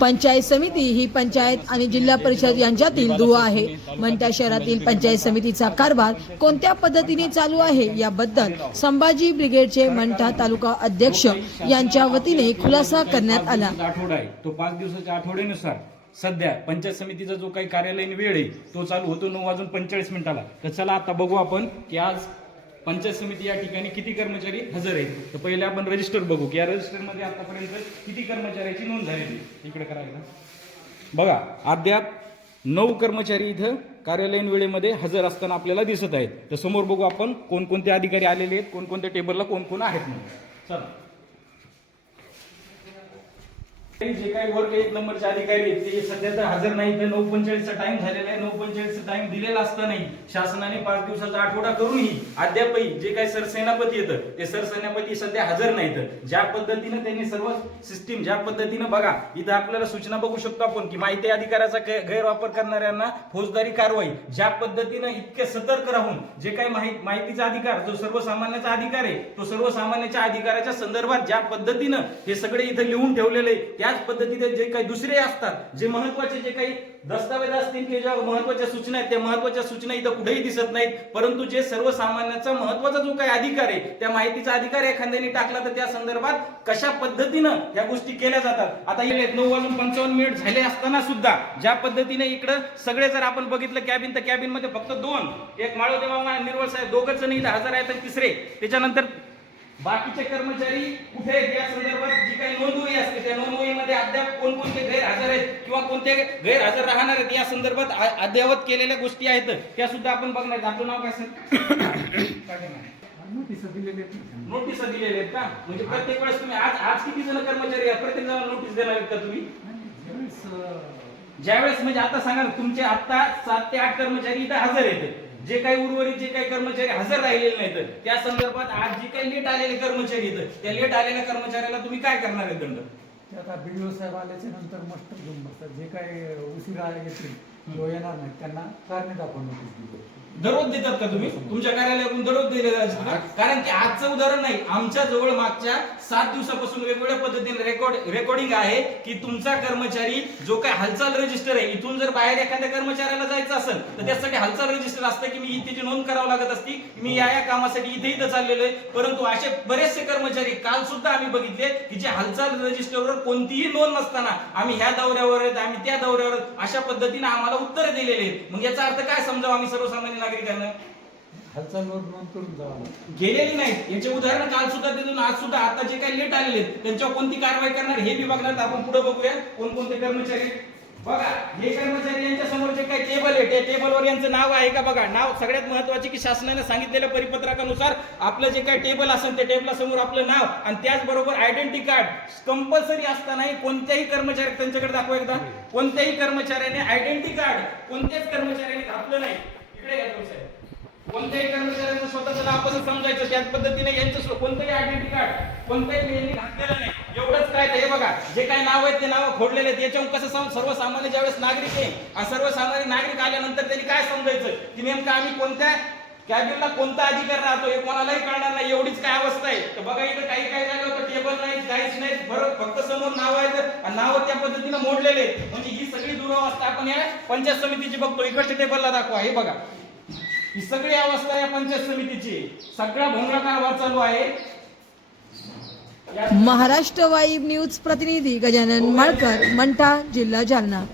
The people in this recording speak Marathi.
पंचायत समिती ही पंचायत आणि जिल्हा परिषद यांच्यातील दुवा आहे. मंठा शहरातील पंचायत समितीचा कारभार कोणत्या पद्धतीने चालू आहे याबद्दल संभाजी ब्रिगेडचे मंठा तालुका अध्यक्ष यांच्या वतीने खुलासा करण्यात आला. आठवडा आहे. तो पाच दिवसाच्या आठवड्यानुसार सध्या पंचायत समितीचा जो काही कार्यालयीन वेळ आहे तो चालू होतो नऊ वाजून पंचेचाळीस मिनिटाला. तर चला आता बघू आपण की आज पंचायत समिती या ठिकाणी किती कर्मचारी हजर आहेत? तर पहिले आपण रजिस्टर बघू की या रजिस्टरमध्ये आतापर्यंत किती कर्मचाऱ्याची नोंद झालेली आहे. इकडे करायला बघा अद्याप नऊ कर्मचारी इथं कार्यालयीन वेळेमध्ये हजर असताना आपल्याला दिसत आहेत. तर समोर बघू आपण कोणकोणते अधिकारी आलेले आहेत कोणकोणत्या टेबलला कोण कोण आहेत म्हणून. चला. जे काही वर्ग एक नंबरचे अधिकारी आहेत ते सध्या तर हजर नाही तर नऊ पंचेचाळीसचा टाइम झालेला आहे. नऊ पंचेचाळीसचा टाइम दिलेला असतानाही शासनाने पाच दिवसाचा आठवडा करूनही अद्यापही जे काही सरसेनापती येतं ते सरसेनापती सध्या हजर नाहीत. ज्या पद्धतीनं त्यांनी सर्व सिस्टीम ज्या पद्धतीनं बघा इथं आपल्याला सूचना बघू शकतो आपण की माहिती अधिकाराचा गैरवापर करणाऱ्यांना फौजदारी कारवाई ज्या पद्धतीनं इतके सतर्क राहून जे काही माहितीचा अधिकार जो सर्वसामान्याचा अधिकार आहे तो सर्वसामान्याच्या अधिकाराच्या संदर्भात ज्या पद्धतीनं हे सगळे इथं लिहून ठेवलेले त्या त्याच पद्धतीने जे काही दुसरे असतात जे महत्त्वाचे जे काही दस्तावेज असतील की ज्या महत्त्वाच्या सूचना आहेत त्या महत्त्वाच्या सूचना इथं कुठेही दिसत नाहीत. परंतु जे सर्वसामान्याचा महत्त्वाचा जो काही अधिकार आहे त्या माहितीचा अधिकार एखाद्याने टाकला तर त्या संदर्भात कशा पद्धतीनं या गोष्टी केल्या जातात? आता हे नऊ वाजून पंचावन्न मिनिट झाले असताना सुद्धा ज्या पद्धतीने इकडं सगळे जर आपण बघितलं कॅबिन तर कॅबिनमध्ये फक्त दोन एक माळवदेवा निर्वळ साहेब दोघच नाही इथं हजर आहेत तिसरे. त्याच्यानंतर बाकीचे कर्मचारी कुठे आहेत या संदर्भात जी काही नोंदवही असते त्या नोंदवहीमध्ये अद्याप कोणकोणते गैरहजर आहेत किंवा कोणते गैरहजर राहणार आहेत या संदर्भात अद्ययावत केलेल्या गोष्टी आहेत त्या सुद्धा आपण बघणार. आपलं नाव काय सर? नोटीस दिलेले आहेत. नोटीस दिलेले आहेत का? म्हणजे प्रत्येक वेळेस तुम्ही आज आज किती जण कर्मचारी आहेत? प्रत्येक जण नोटीस देणार आहेत का तुम्ही? ज्यावेळेस, म्हणजे आता सांगा तुमचे आता सात ते आठ कर्मचारी इथं हजर आहेत. जे काही उर्वरित जे काही कर्मचारी हजर राहिलेले नाहीत त्या संदर्भात आज जे काही लेट आलेले कर्मचारी आहेत त्या लेट आलेल्या कर्मचाऱ्याला तुम्ही काय करणार आहे दंड? ते आता बीडीओ साहेब आल्याच्यानंतर मस्त घेऊन बसतात. जे काही उशिरा येतील येणार नाहीत त्यांना कारणे दाखवा नोटीस दिली. दररोज देतात का तुम्ही? तुमच्या कार्यालयातून दररोज दिले? कारण की आजचं उदाहरण नाही. आमच्या जवळ मागच्या सात दिवसापासून वेगवेगळ्या पद्धतीने रेकॉर्ड रेकॉर्डिंग आहे की तुमचा कर्मचारी जो काही हालचाल रजिस्टर आहे इथून जर बाहेर एखाद्या कर्मचाऱ्याला जायचं असेल तर त्यासाठी हालचाल रजिस्टर असतं की मी इथेची नोंद करावं लागत असती मी या या कामासाठी इथे इथं चाललेलो आहे. परंतु असे बरेचसे कर्मचारी काल सुद्धा आम्ही बघितले की जे हालचाल रजिस्टरवर कोणतीही नोंद नसताना आम्ही ह्या दौऱ्यावर आहेत आम्ही त्या दौऱ्यावर अशा पद्धतीने आम्हाला उत्तर दिलेले आहेत मग याचा अर्थ काय समजावं आम्ही सर्वसामान्य नागरिकांना हालचालवर नोंद करून जावं लागतं. गेलेली नाहीत याचे उदाहरण काल सुद्धा देऊन आज सुद्धा आता जे काही लेट आलेले आहेत त्यांच्यावर कोणती कारवाई करणार हे तर आपण पुढे बघूया कोणकोणते कर्मचारी. बघा हे कर्मचारी यांच्या समोर जे काही टेबल आहे त्या टेबलवर यांचं नाव आहे का बघा? नाव सगळ्यात महत्त्वाचे की शासनाने सांगितलेल्या परिपत्रकानुसार आपलं जे काही टेबल असेल त्या टेबलासमोर आपलं नाव आणि त्याचबरोबर आयडेंटिटी कार्ड कंपल्सरी असतानाही कोणत्याही कर्मचारी त्यांच्याकडे दाखवा एकदा. कोणत्याही कर्मचाऱ्याने आयडेंटिटी कार्ड कोणत्याच कर्मचाऱ्याने घातलं नाही. इकडे या तुमच्या कोणत्याही कर्मचाऱ्याचं स्वतःचं नाव कसं समजायचं त्याच पद्धतीने यांचं कोणतंही आयडेंटिटी कार्ड कोणत्याही यांनी घातलेलं नाही. एवढंच काय हे बघा जे काही नाव आहेत ते नाव खोडलेले आहेत. याच्यावर कसं सांग सर्वसामान्य ज्यावेळेस नागरिक आहे हा सर्वसामान्य नागरिक आल्यानंतर त्यांनी काय समजायचं? की नेमकं आम्ही कोणत्या कॅबिनला कोणता अधिकार राहतो हे कोणालाही कळणार नाही. एवढीच काय अवस्था आहे. तर बघा इथं काही काही झालं होतं टेबल नाही काहीच नाही बरं फक्त समोर नाव आहेत. आणि नाव त्या पद्धतीनं मोडलेले आहेत. म्हणजे ही सगळी दुरावस्था आपण या पंचायत समितीची बघतो. इकडच्या टेबलला दाखवा हे बघा. ही सगळी अवस्था या पंचायत समितीची. सगळा भोंगळा कारभार चालू आहे. महाराष्ट्र वाईब न्यूज प्रतिनिधी गजानन माळकर मंठा जिल्हा जालना.